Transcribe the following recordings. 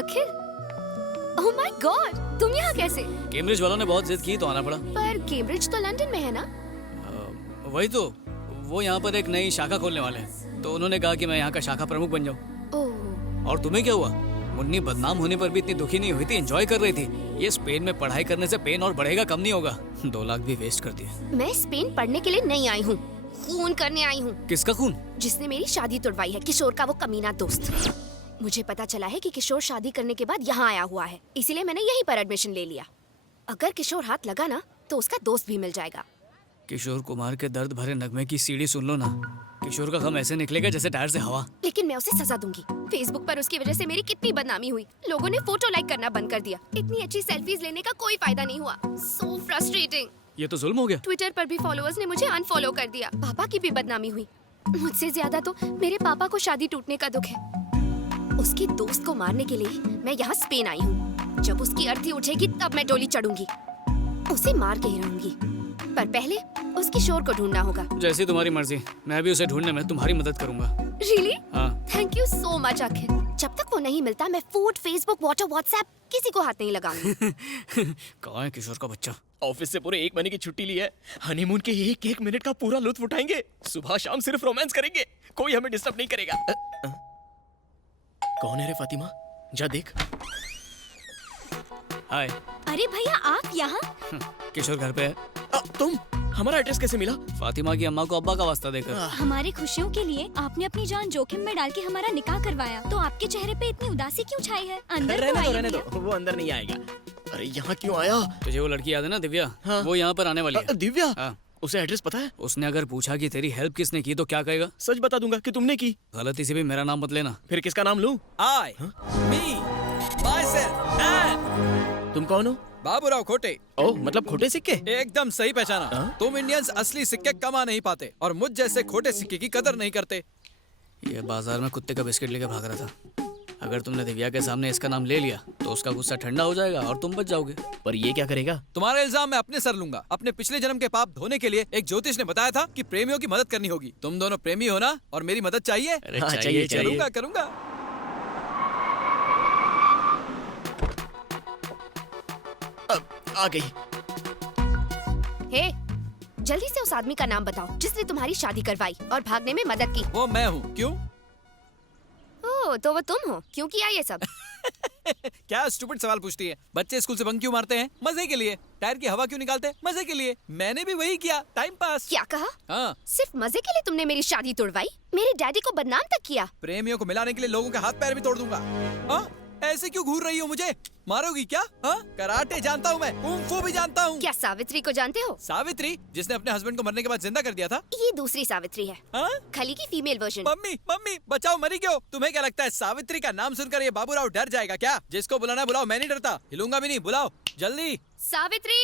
Akhil, oh my God, तुम यहाँ कैसे? कैम्ब्रिज वालों ने बहुत जिद की तो आना पड़ा। पर कैम्ब्रिज तो लंदन में है ना? वही तो, वो यहाँ पर एक नई शाखा खोलने वाले हैं, तो उन्होंने कहा कि मैं यहाँ का शाखा प्रमुख बन जाऊँ। ओह, और तुम्हें क्या हुआ? मुन्नी बदनाम होने पर भी इतनी दुखी नहीं हुई थी, एंजॉय कर रही थी। ये स्पेन में पढ़ाई करने से पेन और बढ़ेगा, कम नहीं होगा। 2 लाख भी वेस्ट कर दिए। मैं स्पेन पढ़ने के लिए नहीं आई हूँ, खून करने आई हूँ। किसका खून? जिसने मेरी शादी तुड़वाई है, किशोर का वो कमीना दोस्त। मुझे पता चला है कि किशोर शादी करने के बाद यहाँ आया हुआ है, इसीलिए मैंने यहीं पर एडमिशन ले लिया। अगर किशोर हाथ लगा ना तो उसका दोस्त भी मिल जाएगा। किशोर कुमार के दर्द भरे नगमे की सीढ़ी सुन लो ना। किशोर का गम ऐसे निकलेगा जैसे टायर से हवा। लेकिन मैं उसे सजा दूंगी। फेसबुक पर उसकी वजह से मेरी कितनी बदनामी हुई। लोगों ने फोटो लाइक करना बंद कर दिया। इतनी अच्छी सेल्फीज लेने का कोई फायदा नहीं हुआ। So frustrating. ये तो जुल्म हो गया। ट्विटर पर भी फॉलोअर्स ने मुझे अनफॉलो कर दिया। पापा की भी बदनामी हुई। मुझसे ज्यादा तो मेरे पापा को शादी टूटने का दुख है। उसके दोस्त को मारने के लिए मैं यहाँ स्पेन आई हूँ। जब उसकी अर्थी उठेगी तब मैं डोली चढ़ूंगी। उसे मार के ही रहूंगी, पर पहले उस किशोर को ढूंढना होगा। जैसी तुम्हारी मर्जी, मैं भी उसे ढूंढने में तुम्हारी मदद करूंगा। रियली? हाँ। थैंक यू सो मच अखिल। जब तक वो नहीं मिलता मैं फूड, फेसबुक, व्हाट्सएप किसी को हाथ नहीं लगाऊंगी। कहाँ है किशोर का बच्चा? ऑफिस से पूरे 1 महीने की छुट्टी ली है। हनीमून के 1-1 मिनट का पूरा लुत्फ उठाएंगे। सुबह शाम सिर्फ रोमांस करेंगे, कोई हमें डिस्टर्ब नहीं करेगा। कौन है रे फातिमा? जा देख। हाय। अरे भैया आप यहाँ? किशोर घर पे है। तुम? हमारा एड्रेस कैसे मिला? फातिमा की अम्मा को अब्बा का वास्ता देकर। हमारी खुशियों के लिए आपने अपनी जान जोखिम में डाल के हमारा निकाह करवाया, तो आपके चेहरे पे इतनी उदासी क्यों छाई है? अंदर तो आइए रहने भैया। दो, वो अंदर नहीं आएगा। अरे यहाँ क्यों आया? तुझे वो लड़की याद है ना, दिव्या? हाँ। वो यहाँ पर आने वाली है। दिव्या? हाँ। उसे एड्रेस पता है? उसने अगर पूछा कि तेरी हेल्प किसने की तो क्या कहेगा? सच बता दूंगा कि तुमने की। गलती से भी मेरा नाम मत लेना। फिर किसका नाम लूं? I, me, myself, तुम कौन हो? बाबूराव खोटे। ओ, मतलब खोटे सिक्के? एकदम सही पहचाना। हाँ? तुम इंडियंस असली सिक्के कमा नहीं पाते और मुझ जैसे खोटे सिक्के की कदर नहीं करते। ये बाजार में कुत्ते का बिस्किट लेकर भाग रहा था। अगर तुमने दिव्या के सामने इसका नाम ले लिया तो उसका गुस्सा ठंडा हो जाएगा और तुम बच जाओगे। पर ये क्या करेगा? तुम्हारा इल्जाम मैं अपने सर लूंगा। अपने पिछले जन्म के पाप धोने के लिए एक ज्योतिष ने बताया था कि प्रेमियों की मदद करनी होगी। तुम दोनों प्रेमी हो ना, और मेरी मदद चाहिए? अरे हाँ, चाहिए चाहिए। करूंगा करूंगा। आ गई। हे, जल्दी से उस आदमी का नाम बताओ जिसने तुम्हारी शादी करवाई और भागने में मदद की। वो मैं हूँ। क्यों? ओह, तो वो तुम हो। क्यों किया ये सब? क्या स्टूपिड सवाल पूछती है? बच्चे स्कूल से बंक क्यों मारते हैं? मजे के लिए। टायर की हवा क्यों निकालते हैं? मजे के लिए। मैंने भी वही किया, टाइम पास। क्या कहा? हाँ। सिर्फ मजे के लिए तुमने मेरी शादी तोड़वाई? मेरे डैडी को बदनाम तक किया? प्रेमियों को मिलाने के लिए लोगों के हाथ पैर भी तोड़ दूंगा। हाँ? ऐसे क्यों घूर रही हो मुझे? मारोगी क्या? हाँ? कराटे जानता हूँ मैं, कुंग फू भी जानता हूँ। क्या सावित्री को जानते हो? सावित्री, जिसने अपने हस्बैंड को मरने के बाद जिंदा कर दिया था? ये दूसरी सावित्री है। हाँ? खली की फीमेल वर्जन। मम्मी मम्मी बचाओ, मरी क्यों? तुम्हें क्या लगता है सावित्री का नाम सुनकर ये बाबूराव डर जाएगा क्या? जिसको बुलाना बुलाओ, मैं नहीं डरता। हिलूंगा भी नहीं, बुलाओ जल्दी। सावित्री!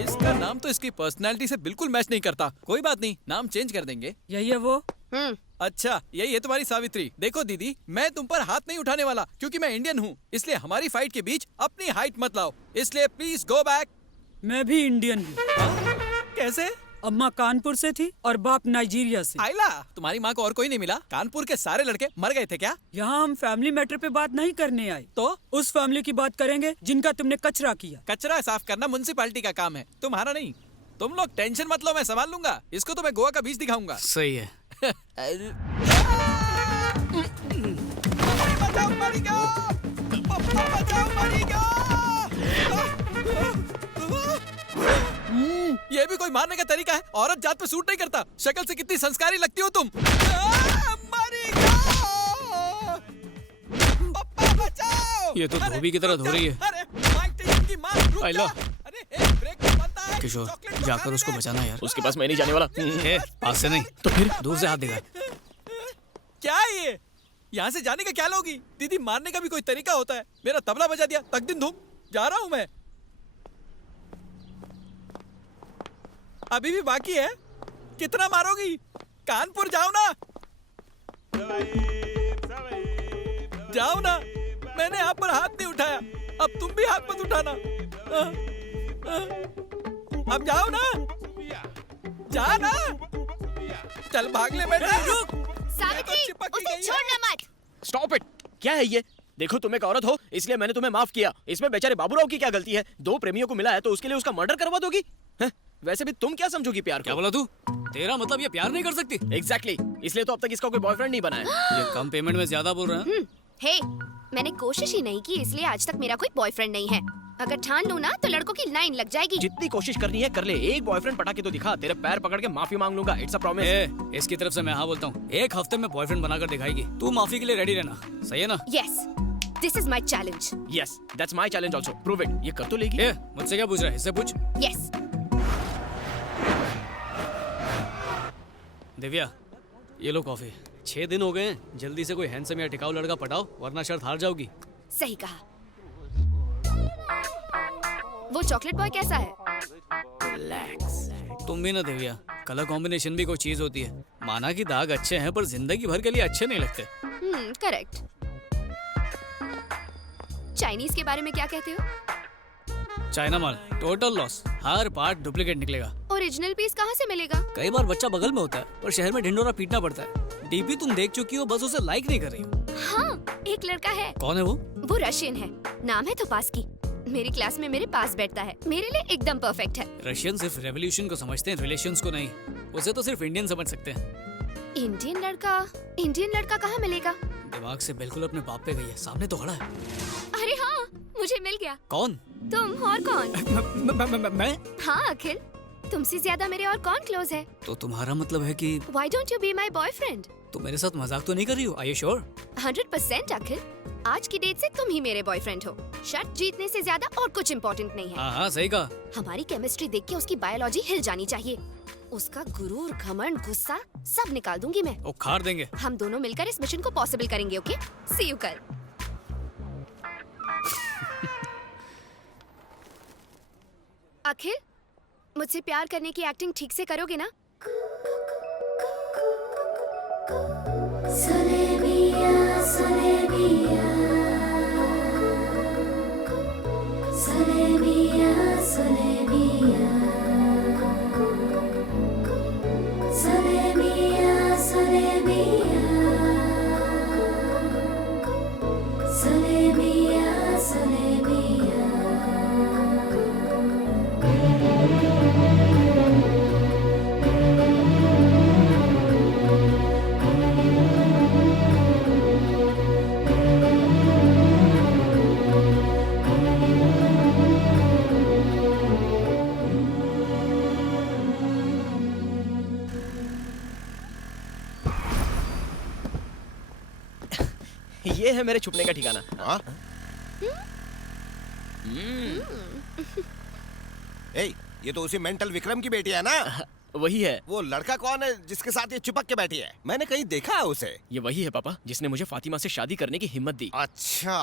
इसका नाम तो इसकी पर्सनैलिटी से बिल्कुल मैच नहीं करता। कोई बात नहीं, नाम चेंज कर देंगे। यही है वो। अच्छा, यही है तुम्हारी सावित्री। देखो दीदी, मैं तुम पर हाथ नहीं उठाने वाला क्योंकि मैं इंडियन हूँ। इसलिए हमारी फाइट के बीच अपनी हाइट मत लाओ। इसलिए प्लीज गो बैक। मैं भी इंडियन हूँ। कैसे? अम्मा कानपुर से थी और बाप नाइजीरिया से। आइला, तुम्हारी माँ को और कोई नहीं मिला? कानपुर के सारे लड़के मर गए थे क्या? यहाँ हम फैमिली मैटर पे बात नहीं करने आए, तो उस फैमिली की बात करेंगे जिनका तुमने कचरा किया। कचरा साफ करना म्युनिसिपैलिटी का काम है, तुम्हारा नहीं। तुम लोग टेंशन मत लो, मैं संभाल लूंगा। इसको तो मैं गोवा का बीच दिखाऊंगा। सही है। बचाओ, मरेगा! पप्पा बचाओ, मरेगा! ये भी कोई मारने का तरीका है? औरत जात पे सूट नहीं करता। शक्ल से कितनी संस्कारी लगती हो तुम। मरेगा! पप्पा बचाओ! ये तो धोबी की तरह धो रही है। अरे, माइक टाइसन की माँ, रुक आइला। जा। अरे, एक ब्रेक तो बनता है। किशोर, चॉकलेट तो जाकर खाने उसको दे। बचाना यार। उसके पास मैं नहीं जाने वाला। पास से नहीं तो फिर? दूर से हाथ दिखा। क्या है ये? यहाँ से जाने का क्या लोगी? दीदी, मारने का भी कोई तरीका होता है। मेरा तबला बजा दिया, तक दिन धूम। जा रहा हूँ मैं। अभी भी बाकी है। कितना मारोगी? कानपुर जाओ ना। जाओ ना, मैंने आप पर हाथ नहीं उठाया। अब तुम भी हाथ मत उठाना। अब जाओ ना, जा ना, चल भाग ले बेटा। रुक, सावित्री, चिपक ही उसे गई है। छोड़ना मत। Stop it. क्या है ये? देखो तुम एक औरत हो इसलिए मैंने तुम्हें माफ किया, इसमें बेचारे बाबूराव की क्या गलती है? दो प्रेमियों को मिला है तो उसके लिए उसका मर्डर करवा दोगी? हैं? वैसे भी तुम क्या समझोगी प्यार क्या को? बोला तू? तेरा मतलब ये प्यार नहीं कर सकती? एग्जैक्टली इसलिए तो अब तक इसका कोई बॉयफ्रेंड नहीं बना है। ये कम पेमेंट में ज्यादा बोल रहा है। हे, मैंने कोशिश ही नहीं की इसलिए आज तक मेरा कोई बॉयफ्रेंड नहीं है। अगर ठान लूं ना तो लड़कों की लाइन लग जाएगी। जितनी कोशिश करनी है कर ले, एक बॉयफ्रेंड पटा के तो दिखा, तेरे पैर पकड़ के माफी मांग लूंगा। It's a promise. इसकी तरफ से मैं हाँ बोलता हूँ, एक हफ्ते में बॉयफ्रेंड बनाकर दिखाएगी। तू माफी के लिए रेडी रहना, सही है ना? Yes, this is my challenge. Yes, that's my challenge also. Prove it. ये कर तो लेगी। मुझसे क्या पूछ रहा है? इससे पूछ। यस। दिव्या, ये लो कॉफी। 6 दिन हो गए हैं, जल्दी से कोई हैंडसम या टिकाऊ लड़का पटाओ वरना शर्त हार जाओगी। सही कहा। वो चॉकलेट बॉय कैसा है? तुम भी ना दिव्या, कलर कॉम्बिनेशन भी कोई चीज होती है। माना कि दाग अच्छे हैं पर जिंदगी भर के लिए अच्छे नहीं लगते। करेक्ट। चाइनीज के बारे में क्या कहते हो? चाइना माल टोटल लॉस, हर पार्ट डुप्लीकेट निकलेगा। ओरिजिनल पीस कहाँ से मिलेगा? कई बार बच्चा बगल में होता है पर शहर में ढिंडोरा पीटना पड़ता है। डीपी तुम देख चुकी हो, बस उसे लाइक नहीं कर रही हो। हाँ, एक लड़का है। कौन है वो? वो रशियन है, नाम है तोपास्की। मेरी क्लास में मेरे पास बैठता है, मेरे लिए एकदम परफेक्ट है। रशियन सिर्फ रेवोल्यूशन को समझते हैं, रिलेशंस को नहीं। उसे तो सिर्फ इंडियन समझ सकते हैं। इंडियन लड़का कहाँ मिलेगा? दिमाग से बिल्कुल अपने बाप पे गई है, सामने तो खड़ा है। अरे हाँ, मुझे मिल गया। कौन? तुम और कौन? मैं? हाँ अखिल, तुमसे ज्यादा मेरे और कौन क्लोज है? तो तुम्हारा मतलब है कि Why don't you be my boyfriend? तुम मेरे साथ मजाक तो नहीं कर रही हो? Are you sure? 100% अखिल, आज की डेट से तुम ही मेरे बॉयफ्रेंड हो। शर्त जीतने से ज्यादा और कुछ इम्पोर्टेंट नहीं है। हाँ सही कहा। हमारी केमिस्ट्री देख के उसकी बायोलॉजी हिल जानी चाहिए। उसका गुरूर, घमंड, गुस्सा सब निकाल दूंगी मैं। उखाड़ देंगे। हम दोनों मिलकर इस मिशन को पॉसिबल करेंगे। ओके, सी यू कल। अखिल, मुझसे प्यार करने की एक्टिंग ठीक से करोगे ना? ये है मेरे छुपने का ठिकाना। हाँ? ए, ये तो उसी मेंटल विक्रम की बेटी है ना? वही है। वो लड़का कौन है जिसके साथ ये चिपक के बैठी है? मैंने कहीं देखा है उसे। ये वही है पापा जिसने मुझे फातिमा से शादी करने की हिम्मत दी। अच्छा।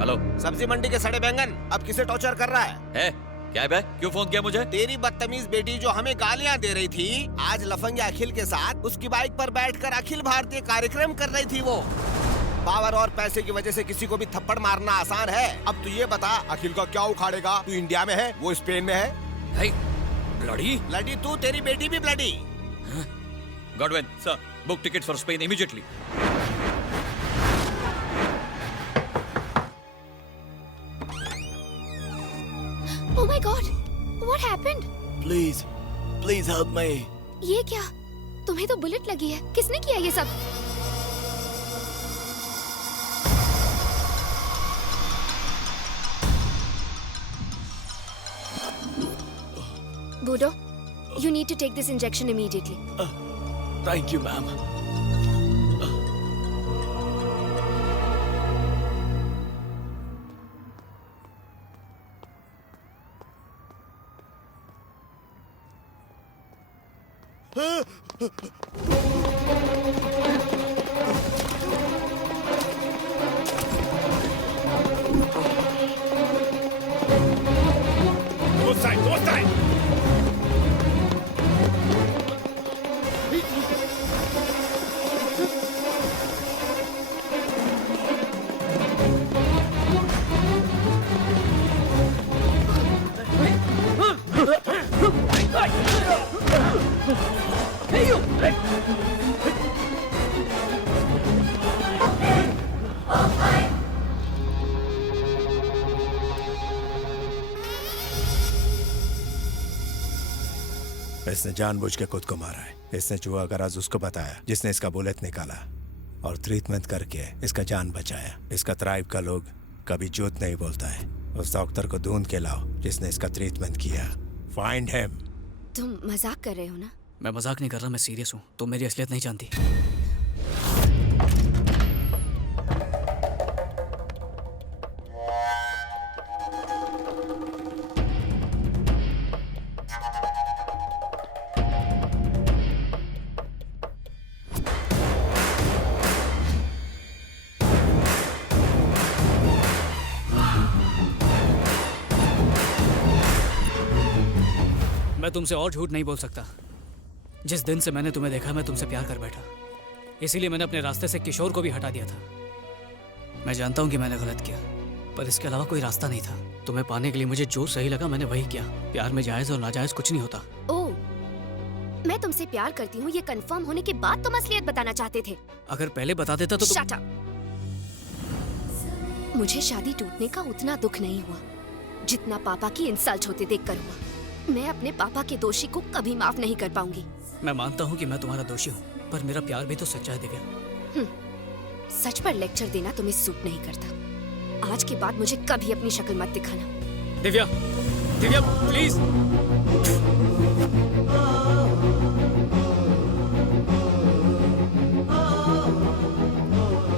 हेलो। सब्जी मंडी के सड़े बैंगन अब किसे टॉर्चर कर रहा है? क्या है बे? क्यों फोन किया मुझे? तेरी बदतमीज बेटी जो हमें गालियां दे रही थी, आज लफंगे अखिल के साथ उसकी बाइक पर बैठकर अखिल भारतीय कार्यक्रम कर रही थी। वो पावर और पैसे की वजह से किसी को भी थप्पड़ मारना आसान है। अब तू ये बता, अखिल का क्या उखाड़ेगा? तू इंडिया में है, वो स्पेन में है। ब्लडी? ब्लडी तू, तेरी बेटी भी bloody. Godwin sir, book ticket for Spain immediately. Oh my God! What happened? Please help me. ये क्या? तुम्हें तो बुलेट लगी है। किसने किया ये सब? Budo, you need to take this injection immediately. Thank you ma'am. इसने जानबूझ के खुद को मारा है। इसने जुआ का राज उसको बताया जिसने इसका बुलेट निकाला और ट्रीटमेंट करके इसका जान बचाया। इसका ट्राइब का लोग कभी झूठ नहीं बोलता है। उस डॉक्टर को ढूंढ के लाओ जिसने इसका ट्रीटमेंट किया। Find him. तुम मजाक कर रहे हो ना? मैं मजाक नहीं कर रहा, मैं सीरियस हूँ। तुम मेरी असलियत नहीं जानती। मैं तुमसे और झूठ नहीं बोल सकता। जिस दिन से मैंने तुम्हें देखा मैं तुमसे प्यार कर बैठा। इसीलिए मैंने अपने रास्ते से किशोर को भी हटा दिया था। मैं जानता हूँ कि मैंने गलत किया, पर इसके अलावा कोई रास्ता नहीं था। तुम्हें पाने के लिए मुझे जो सही लगा मैंने वही किया। प्यार में जायज और नाजायज कुछ नहीं होता। ओह, मैं तुमसे प्यार करती हूँ ये कंफर्म होने के बाद तुम असलियत बताना चाहते थे। अगर पहले बता देता तो Shut up! मुझे शादी टूटने का उतना दुख नहीं हुआ जितना पापा की इंसल्ट होते देखकर हुआ। मैं अपने पापा के दोषी को कभी माफ नहीं कर पाऊंगी। मैं मानता हूँ कि मैं तुम्हारा दोषी हूँ, पर मेरा प्यार भी तो सच्चा है दिव्या। सच पर लेक्चर देना तुम्हें सूट नहीं करता। आज के बाद मुझे कभी अपनी शक्ल मत दिखाना। दिव्या, दिव्या प्लीज।